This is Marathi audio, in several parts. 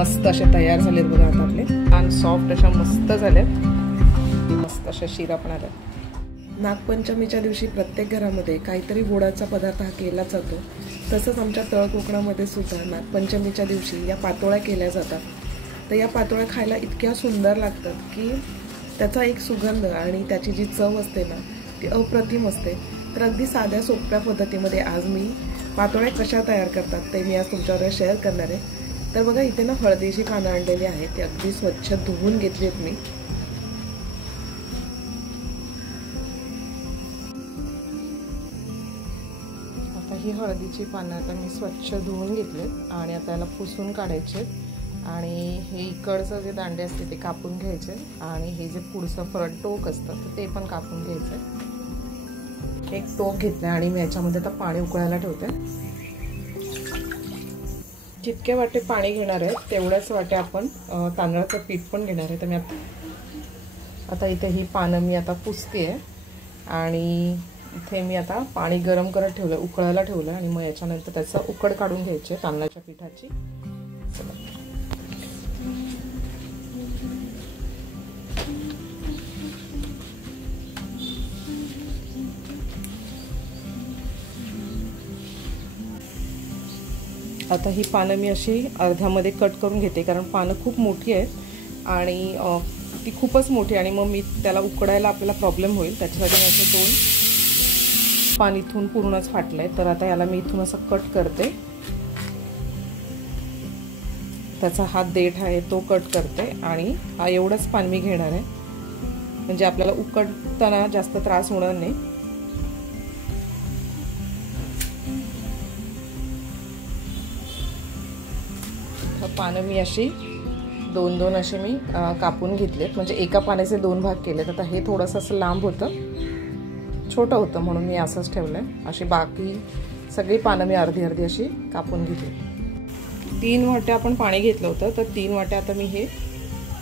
मस्त असे तयार झालेत बघा आता आपले, छान सॉफ्ट अशा मस्त झाल्यात, मस्त अशा शिरा पण आल्या। नागपंचमीच्या दिवशी प्रत्येक घरामध्ये काहीतरी गोडाचा पदार्थ हा केला जातो। तसंच आमच्या तळ कोकणामध्ये सुद्धा नागपंचमीच्या दिवशी या पातोळ्या केल्या जातात। तर या पातोळ्या खायला इतक्या सुंदर लागतात की त्याचा एक सुगंध आणि त्याची जी चव असते ना ती अप्रतिम असते। तर अगदी साध्या सोप्या पद्धतीमध्ये आज मी पातोळ्या कशा तयार करतात ते मी आज तुमच्याबरोबर शेअर करणार आहे। तर बघा इथे ना हळदीची पानं आणलेली आहेत, ती अगदी स्वच्छ धुवून घेतलीत मी। आता ही हळदीची पानं आता मी स्वच्छ धुवून घेतलेत आणि आता याला पुसून काढायचे आणि हे इकडचं जे दांडे असते ते कापून घ्यायचे आणि हे जे पुढचं टोक असतं तर ते पण कापून घ्यायचं। एक टोक घेतलं आणि मी याच्यामध्ये आता पाणी उकळायला ठेवते। जितके वाटे पाणी घेणार आहे तेवढ्याच वाटे आपण तांदळाचं पीठ पण घेणार आहे। तर मी आता इथे ही पानं मी आता पुसते आणि इथे मी आता पाणी गरम करत ठेवलं, उकळायला ठेवलं आणि मग याच्यानंतर त्याचा उकड काढून घ्यायची तांदळाच्या पिठाची। आता ही पानं मी अशी अर्ध्यामध्ये कट करून घेते, कारण पानं खूप मोठी आहेत आणि ती खूपच मोठी आणि मग मी त्याला उकडायला आपल्याला प्रॉब्लेम होईल, त्याच्यासाठी मी असे दोन पान इथून पूर्णच फाटलंय। तर आता याला मी इथून असं कट करते, त्याचा हा देठ आहे तो कट करते आणि हा एवढंच पान मी घेणार आहे, म्हणजे आपल्याला उकडताना जास्त त्रास होणार नाही। पानं मी अशी दोन दोन असे मी कापून घेतलेत, म्हणजे एका पाण्याचे दोन भाग केलेत। आता हे थोडंसं असं लांब होतं, छोटं होतं म्हणून मी असंच ठेवलंय। अशी बाकी सगळी पानं मी अर्धी अर्धी अशी कापून घेतली। 3 वाट्या आपण पाणी घेतलं होतं, तर 3 वाट्या आता मी हे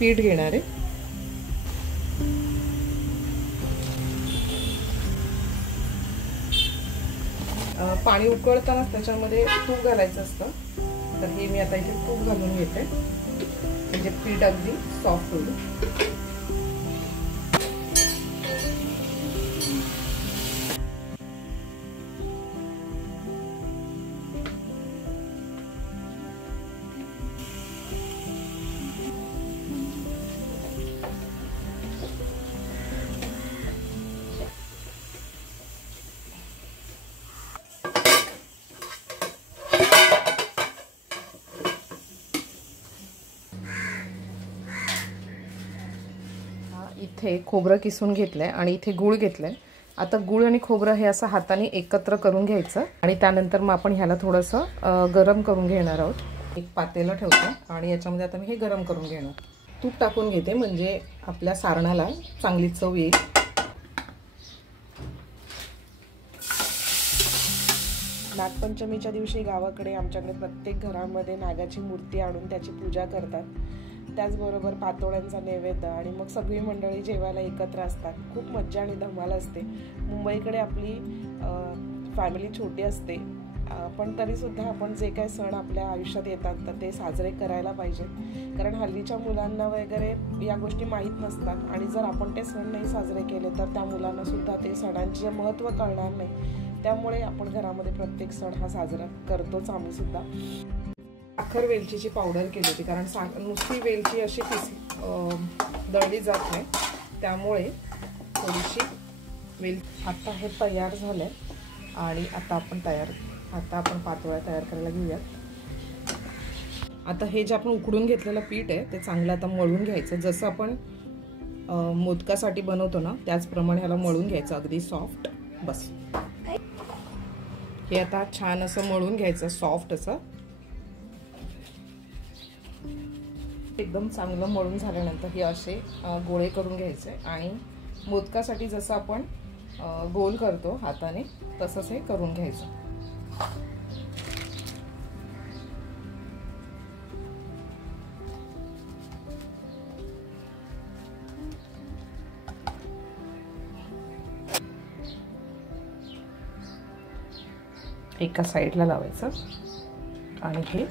पीठ घेणार आहे। पाणी उकळताना त्याच्यामध्ये तूप घालायचं असतं, तर हे मी आता इथे तूप घालून घेते, म्हणजे पीठ अगदी सॉफ्ट होईल। इथे खोबरं किसून घेतलंय आणि इथे गूळ घेतलंय। आता गूळ आणि खोबरं हे असं हाताने एकत्र करून घ्यायचं आणि त्यानंतर मग आपण ह्याला थोडंसं गरम करून घेणार आहोत। एक पातेलं ठेवतो आणि याच्यामध्ये आता मी हे गरम करून घेणार। तूप टाकून घेते म्हणजे आपल्या सारणाला चांगली चव येईल। नागपंचमीच्या दिवशी गावाकडे आमच्याकडे प्रत्येक घरामध्ये नागाची मूर्ती आणून त्याची पूजा करतात, त्याचबरोबर पातोळ्यांचा नैवेद्य आणि मग सगळी मंडळी जेवायला एकत्र असतात। खूप मज्जा आणि धमाल असते। मुंबईकडे आपली फॅमिली छोटी असते, पण तरीसुद्धा आपण जे काही सण आपल्या आयुष्यात येतात तर ते साजरे करायला पाहिजेत, कारण हल्लीच्या मुलांना वगैरे या गोष्टी माहीत नसतात आणि जर आपण ते सण नाही साजरे केले तर त्या मुलांना सुद्धा ते सणांचे महत्त्व कळणार नाही। त्यामुळे आपण घरामध्ये प्रत्येक सण हा साजरा करतोच आम्ही सुद्धा। साखर वेलचीची पावडर केली होती, कारण नुसती वेलची अशी दळली जात नाही, त्यामुळे थोडीशी आता हे तयार झालंय आणि आता आपण पातोळ्या तयार करायला घेऊयात। आता हे जे आपण उकडून घेतलेलं पीठ आहे ते चांगलं आता मळून घ्यायचं, जसं आपण मोदकासाठी बनवतो ना त्याचप्रमाणे ह्याला मळून घ्यायचं अगदी सॉफ्ट। बस हे आता छान असं मळून घ्यायचं सॉफ्ट असं, एकदम चांगलं मळून झाल्यानंतर हे असे गोळे करून घ्यायचे आणि मोदकासाठी जसं आपण गोल करतो हाताने तसंच हे करून घ्यायचं। एका साईडला लावायचं आणि हे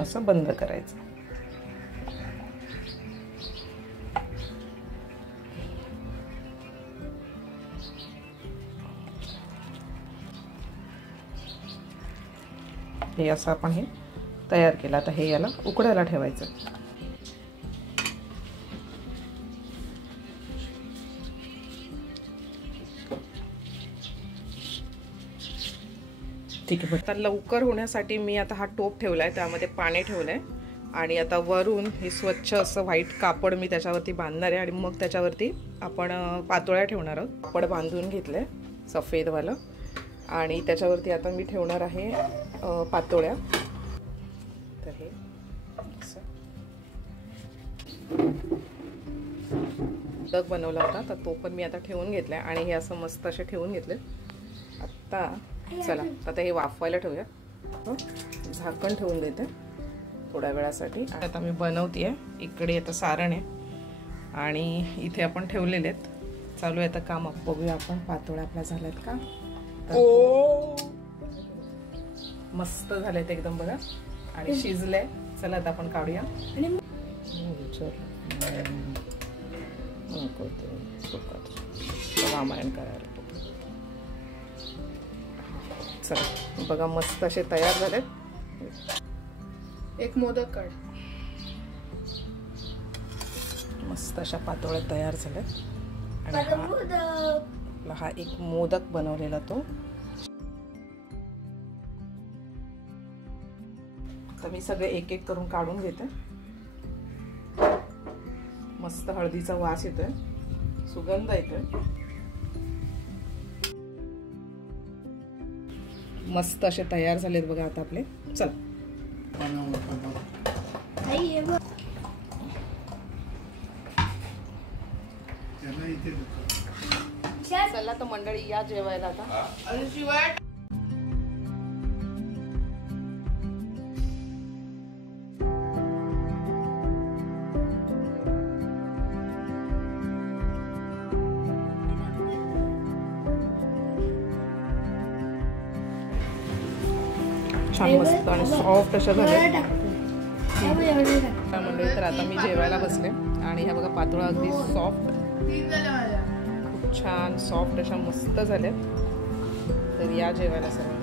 असं बंद करायचं। हे असं आपण हे तयार केलं. आता हे याला उकडायला ठेवायचं. ठीक आहे. आता लवकर होण्यासाठी मी आता हा टोप ठेवलाय, त्यामध्ये पाणी ठेवलंय आणि आता वरून हे स्वच्छ असं व्हाईट कापड मी त्याच्यावरती बांधणार आहे आणि मग त्याच्यावरती आपण पातोळ्या ठेवणार आहोत. कापड बांधून घेतलंय सफेदवालं आणि त्याच्यावरती आता मी ठेवणार आहे पातोळ्या. तर हे मोदक बनवला होता तर तो पण मी आता ठेवून घेतलाय आणि हे असं मस्त असे ठेवून घेतले. आता चला आता हे वाफवायला ठेवूया. झाकण ठेवून देते थोड्या वेळासाठी. आता मी बनवते. इकडे आता सारण आहे आणि इथे आपण ठेवलेले आहेत. चालू आहे आता काम. बघूया आपण पातोळ्या आपल्या झाल्यात का. मस्त झालेत एकदम बघा आणि शिजले. चला आता आपण काढूया. रामायण करायला चला बघा मस्त असे तयार झालेत. एक मोदक काढ. मस्त अशा पातोळ्या तयार झाल्यात आणि हा एक मोदक बनवलेला तो. तर मी सगळे एक एक करून काढून घेते. मस्त हळदीचा वास येतोय, सुगंध येतोय. मस्त असे तयार झालेत बघा आता आपले. चला चला तर मंडळी या जेवायला आता. छान मस्त आणि सॉफ्ट अशा झाले मंडळी. तर आता मी जेवायला बसले आणि ह्या बघा पातोळ्या अगदी सॉफ्ट, खूप छान सॉफ्ट अशा मस्त झाल्यात. तर या जेवायला सर्व.